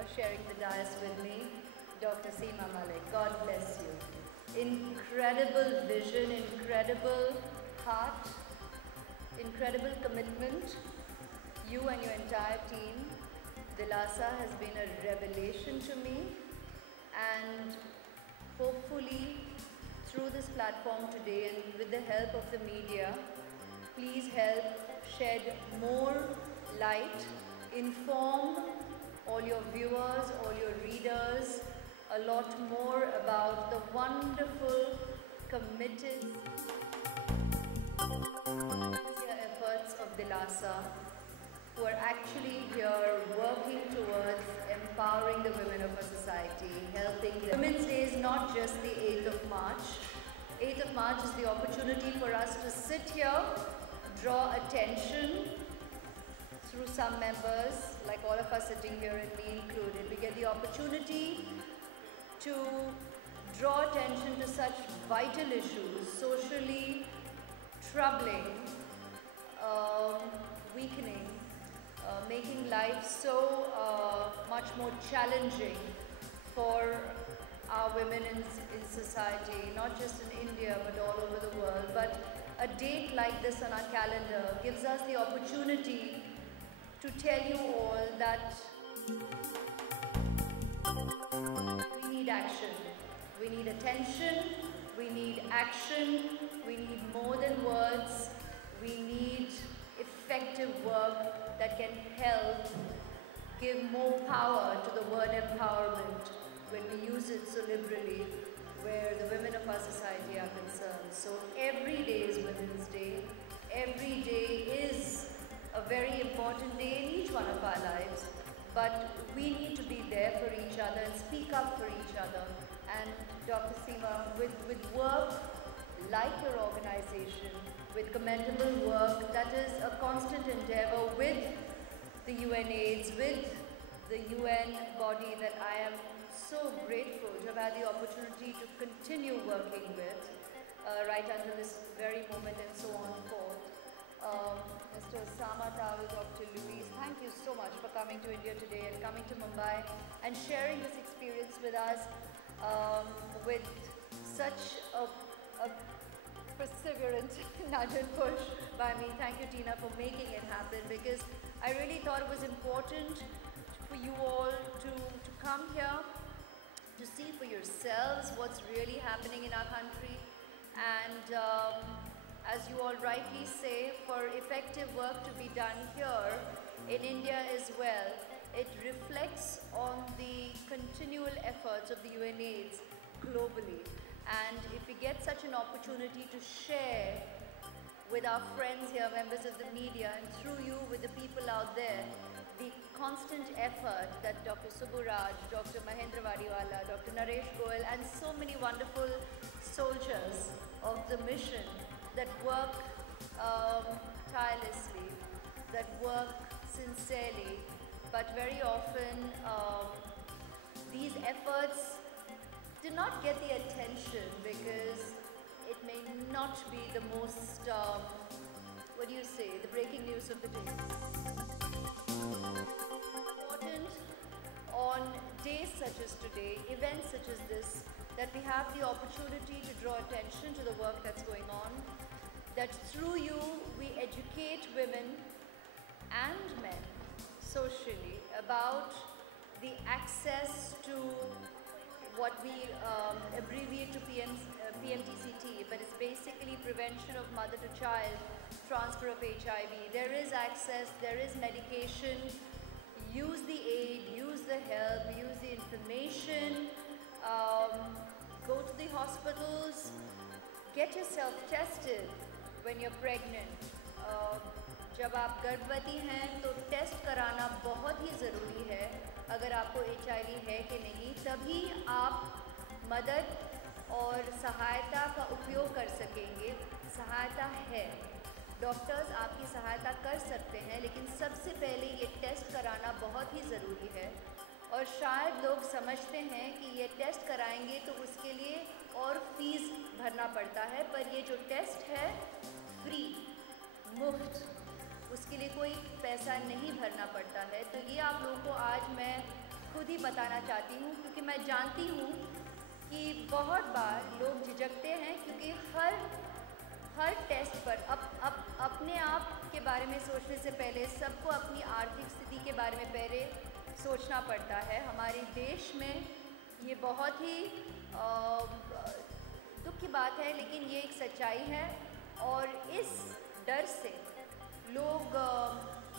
here, sharing the dais with me, Dr. Seema Malik. God bless you. Incredible vision, incredible heart, incredible commitment. You and your entire team. Dilasa has been a revelation to me, and hopefully through this platform today and with the help of the media, please help shed more light, inform all your viewers, all your readers a lot more about the wonderful, committed efforts of Dilasa, who are actually here working towards empowering the women of our society, helping them. Women's Day is not just the 8th of March. 8th of March is the opportunity for us to sit here, draw attention through some members, like all of us sitting here and me included. We get the opportunity to draw attention to such vital issues, socially troubling, weakening, making life so much more challenging for our women in society, not just in India but all over the world. But a date like this on our calendar gives us the opportunity to tell you all that we need action, we need attention, we need action, we need more than words, we need effective work that can help give more power to the word empowerment when we use it so liberally where the women of our society are concerned. So every day is Women's Day. Every day is a very important day in each one of our lives. But we need to be there for each other and speak up for each other. And Dr. Seema, with work like your organization, with commendable work that is a constant endeavor with the UNAIDS, with the UN body that I am so grateful to have had the opportunity to continue working with right until this very moment and so on forth. Mr. Sama Tawil, Dr. Louise, thank you so much for coming to India today and coming to Mumbai and sharing this experience with us with such a perseverant nudge and push by me. Thank you, Tina, for making it happen, because I really thought it was important for you all to come here, to see for yourselves what's really happening in our country. And as you all rightly say, for effective work to be done here in India as well, it reflects on the continual efforts of the UNAIDS globally. And if we get such an opportunity to share with our friends here, members of the media, and through you with the people out there, the constant effort that Dr. Subburaj, Dr. Mahendra Vadiwala, Dr. Naresh Goyal, and so many wonderful soldiers of the mission that work tirelessly, that work sincerely, but very often these efforts do not get the attention because it may not be the most, what do you say, the breaking news of the day. Important on days such as today, events such as this, that we have the opportunity to draw attention to the work that's going on, that through you we educate women and men socially about the access to what we abbreviate to PMTCT, but it's basically prevention of mother to child transfer of HIV. There is access, there is medication. Use the aid, use the help, use the information. Go to the hospitals, get yourself tested when you're pregnant. जब आप गर्भवती हैं तो test कराना बहुत ही ज़रूरी है अगर आपको HIV है कि नहीं, तभी आप मदद और सहायता का उपयोग कर सकेंगे। सहायता है, डॉक्टर्स आपकी सहायता कर सकते हैं, लेकिन सबसे पहले ये टेस्ट कराना बहुत ही ज़रूरी है। और शायद लोग समझते हैं कि ये टेस्ट कराएंगे तो उसके लिए और फीस भरना पड़ता है, पर ये जो टेस्ट है फ्री, मुफ्त, उसके लिए कोई पैसा नहीं भरना पड़ता है। तो ये आप लोगों को आज मैं खुद ही बताना चाहती हूँ, क्योंकि मैं जानती हूँ कि बहुत बार लोग झिझकते हैं, क्योंकि हर टेस्ट पर अपने आप के बारे में सोचने से पहले सबको अपनी आर्थिक स्थिति के बारे में पहले सोचना पड़ता है। हमारे देश में ये बहुत ही दुख की बात है, लेकिन ये एक सच्चाई है। और इस डर से लोग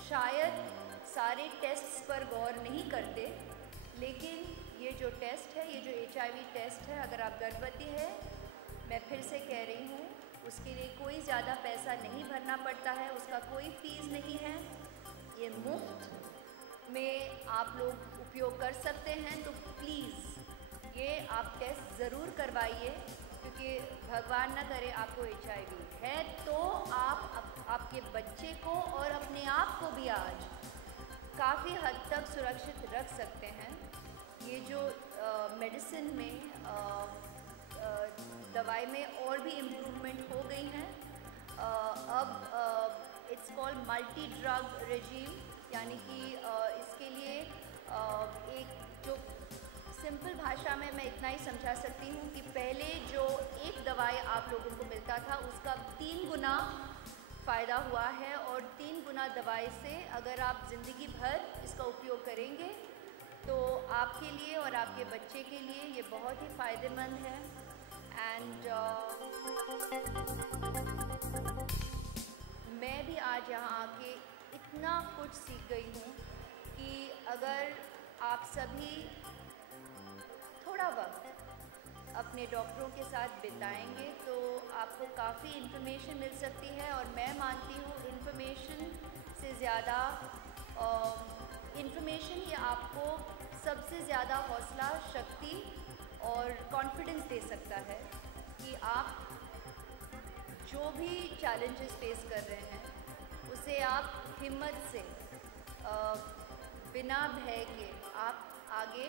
शायद सारे टेस्ट्स पर गौर नहीं करते, लेकिन ये जो टेस्ट है, ये जो HIV टेस्ट है, अगर आप गर्भवती है, मैं फिर से कह रही हूँ, उसके लिए कोई ज़्यादा पैसा नहीं भरना पड़ता है, उसका कोई फीस नहीं है, ये मुफ्त में आप लोग उपयोग कर सकते हैं। तो प्लीज़ ये आप टेस्ट ज़रूर करवाइए, क्योंकि भगवान ना करे आपको HIV है तो आप आपके बच्चे को और अपने आप को भी आज काफ़ी हद तक सुरक्षित रख सकते हैं। ये जो मेडिसिन में दवाई में और भी इम्प्रूवमेंट हो गई हैं। अब it's called multi drug regime, यानी कि इसके लिए एक जो सिंपल भाषा में मैं इतना ही समझा सकती हूँ कि पहले जो एक दवाई आप लोगों को मिलता था, उसका 3 गुना फ़ायदा हुआ है। और 3 गुना दवाई से अगर आप ज़िंदगी भर इसका उपयोग करेंगे तो आपके लिए और आपके बच्चे के लिए ये बहुत ही फ़ायदेमंद है। एंड मैं भी आज यहाँ आके इतना कुछ सीख गई हूँ कि अगर आप सभी थोड़ा वक्त अपने डॉक्टरों के साथ बिताएंगे तो आपको काफ़ी इन्फॉर्मेशन मिल सकती है। और मैं मानती हूँ इन्फॉर्मेशन से ज़्यादा इन्फॉर्मेशन ही आपको सबसे ज़्यादा हौसला, शक्ति और कॉन्फिडेंस दे सकता है कि आप जो भी चैलेंजेस फेस कर रहे हैं उसे आप हिम्मत से बिना भय के आप आगे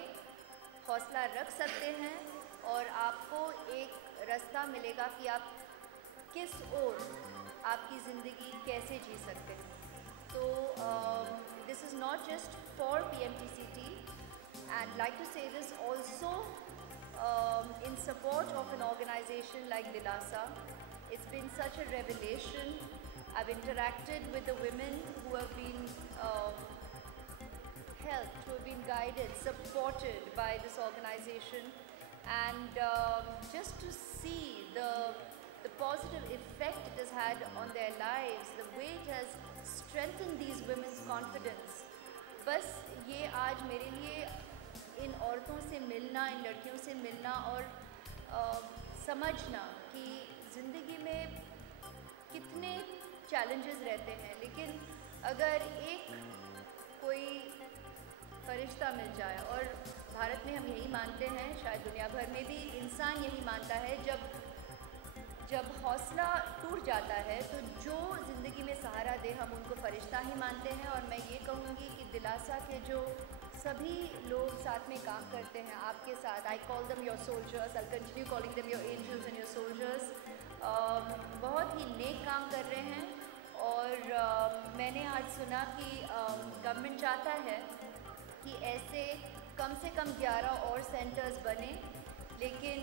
हौसला रख सकते हैं और आपको एक रास्ता मिलेगा कि आप किस ओर आपकी ज़िंदगी कैसे जी सकते हैं। तो this is not just for PMTCT, and like to say this also in support of an organization like Dilasa. It's been such a revelation. I've interacted with the women who have been helped, who have been guided, supported by this organization, and just to see the positive effect it has had on their lives, the way it has strengthened these women's confidence. बस ये आज मेरे लिए इन औरतों से मिलना, इन लड़कियों से मिलना और समझना कि ज़िंदगी में कितने चैलेंजेस रहते हैं, लेकिन अगर एक कोई फरिश्ता मिल जाए, और भारत में हम यही मानते हैं, शायद दुनिया भर में भी इंसान यही मानता है, जब हौसला टूट जाता है तो जो ज़िंदगी में सहारा दे हम उनको फरिश्ता ही मानते हैं। और मैं ये कहूँगी कि दिलासा के जो सभी लोग साथ में काम करते हैं आपके साथ, I call them your soldiers, I continue calling them your angels and your soldiers, बहुत ही नेक काम कर रहे हैं। और मैंने आज सुना कि गवर्नमेंट चाहता है कि ऐसे कम से कम 11 और सेंटर्स बने, लेकिन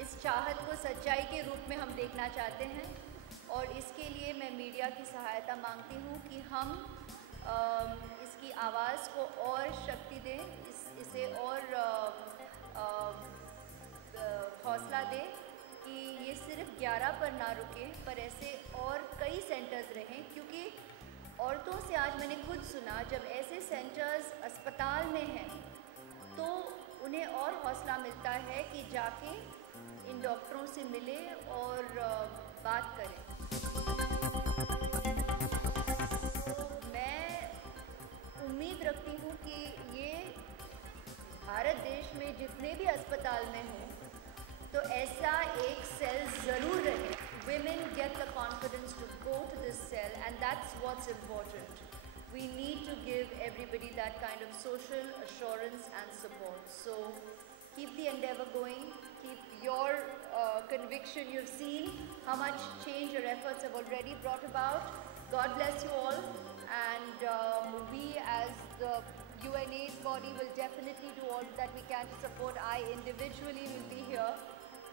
इस चाहत को सच्चाई के रूप में हम देखना चाहते हैं। और इसके लिए मैं मीडिया की सहायता मांगती हूँ कि हम इसकी आवाज़ को और शक्ति दें, इसे और हौसला दें कि ये सिर्फ 11 पर ना रुके, पर ऐसे और कई सेंटर्स रहें। क्योंकि औरतों से आज मैंने खुद सुना, जब ऐसे सेंटर्स अस्पताल में हैं तो उन्हें और हौसला मिलता है कि जाके इन डॉक्टरों से मिले और बात करें। तो मैं उम्मीद रखती हूँ कि ये भारत देश में जितने भी अस्पताल में हों तो ऐसा एक सेल ज़रूर रहे। Women get the confidence to go to this cell, and that's what's important. We need to give everybody that kind of social assurance and support. So keep the endeavor going, keep your conviction. You've seen how much change your efforts have already brought about. God bless you all, and we as the UNA's body will definitely do all that we can to support. I individually will be here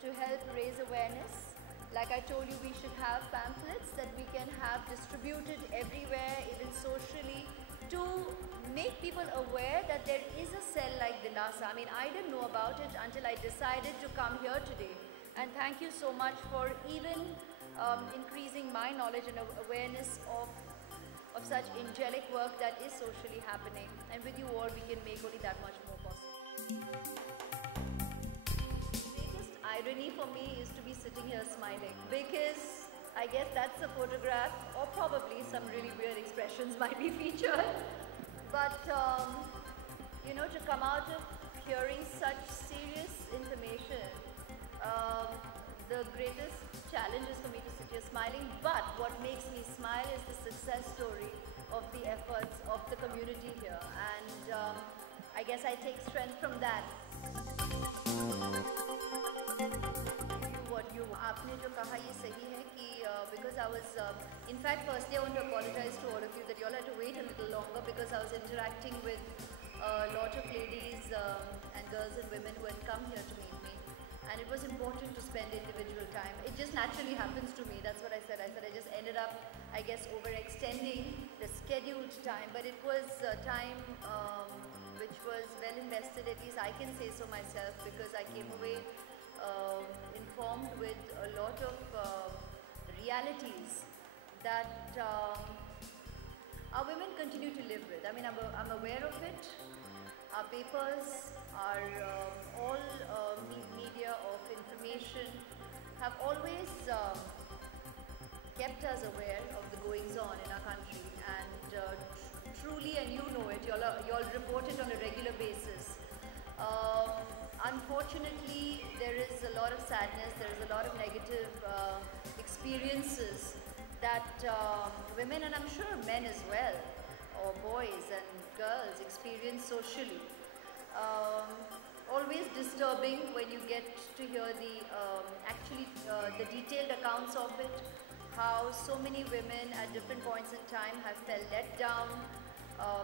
to help raise awareness. Like I told you, we should have pamphlets that we can have distributed everywhere, even socially, to make people aware that there is a cell like Dilasa. I mean, I didn't know about it until I decided to come here today. And thank you so much for even increasing my knowledge and awareness of such angelic work that is socially happening. And with you all, we can make only that much more possible. The greatest irony for me is to be sitting here smiling, because I guess that's a photograph, or probably some really weird expressions might be featured. But, you know, to come out of hearing such serious information, the greatest challenge is for me to sit here smiling. But what makes me smile is the success story of the efforts of the community here. And I guess I take strength from that. आपने जो कहा ये सही है कि because I was in fact firstly I want to apologize to all of you that you all had to wait a little longer, because I was interacting with a lot of ladies and girls and women who had come here to meet me, and it was important to spend individual time. It just naturally happens to me. That's what I said. I just ended up, I guess, overextending the scheduled time, but it was time which was well invested, at least I can say so myself, because I came away informed with a lot of realities that our women continue to live with. I mean, I'm aware of it. Our papers, our all media of information have always kept us aware of the goings on in our country, and truly, and you know it, you all report it on a regular basis. Unfortunately, there is a lot of sadness, there is a lot of negative experiences that women, and I'm sure men as well, or boys and girls, experience socially. Always disturbing when you get to hear the detailed accounts of it, how so many women at different points in time have felt let down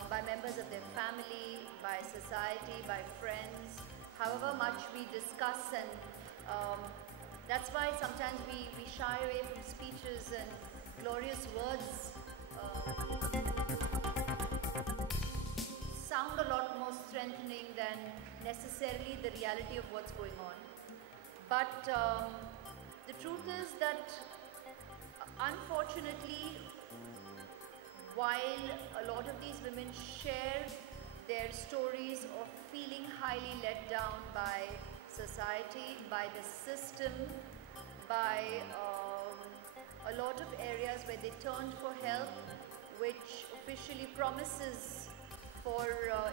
by members of their family, by society, by friends. However much we discuss, and that's why sometimes we shy away from speeches and glorious words sound a lot more strengthening than necessarily the reality of what's going on. But the truth is that unfortunately, while a lot of these women share their stories of feeling highly let down by society, by the system, by a lot of areas where they turned for help, which officially promises for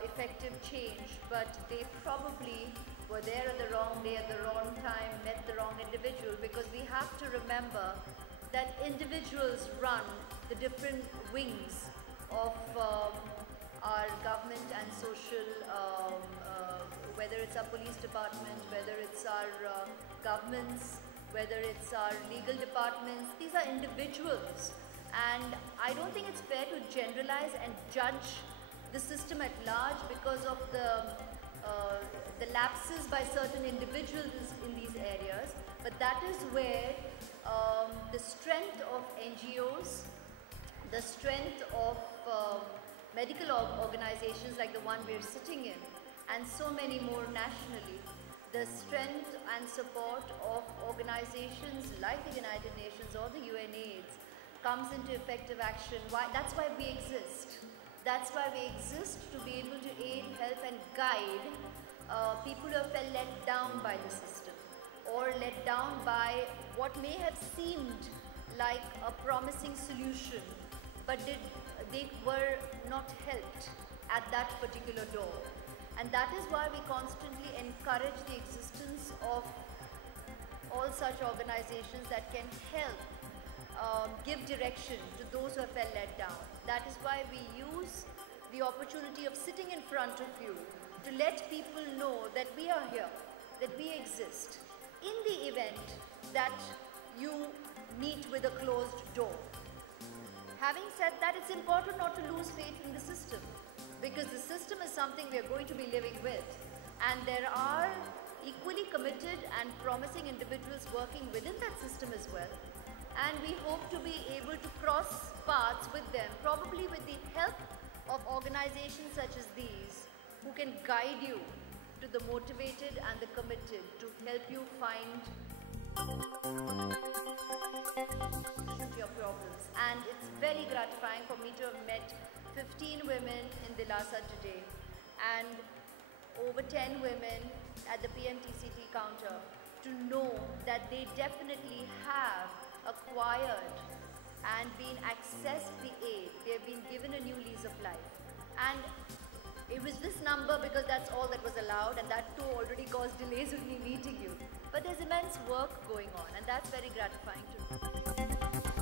effective change, but they probably were there at the wrong day, at the wrong time, met the wrong individual, because we have to remember that individuals run the different wings of our government and social, whether it's our police department, whether it's our governments, whether it's our legal departments. These are individuals, and I don't think it's fair to generalize and judge the system at large because of the lapses by certain individuals in these areas. But that is where the strength of NGOs, the strength of medical organizations like the one we're sitting in, and so many more nationally, the strength and support of organizations like the United Nations or the UNAIDS comes into effective action. That's why we exist. That's why we exist, to be able to aid, help and guide people who have felt let down by the system, or let down by what may have seemed like a promising solution, but they were not helped at that particular door. And that is why we constantly encourage the existence of all such organizations that can help give direction to those who have felt let down. That is why we use the opportunity of sitting in front of you to let people know that we are here, that we exist, in the event that you meet with a closed door. Having said that, it's important not to lose faith in the system, because the system is something we are going to be living with. And there are equally committed and promising individuals working within that system as well. And we hope to be able to cross paths with them, probably with the help of organizations such as these, who can guide you to the motivated and the committed to help you find your problems. And it's very gratifying for me to have met 15 women in Dilasa today and over 10 women at the PMTCT counter, to know that they definitely have acquired and been accessed the aid. They've been given a new lease of life. And it was this number because that's all that was allowed, and that too already caused delays with me meeting you. But there's immense work going on, and that's very gratifying to me.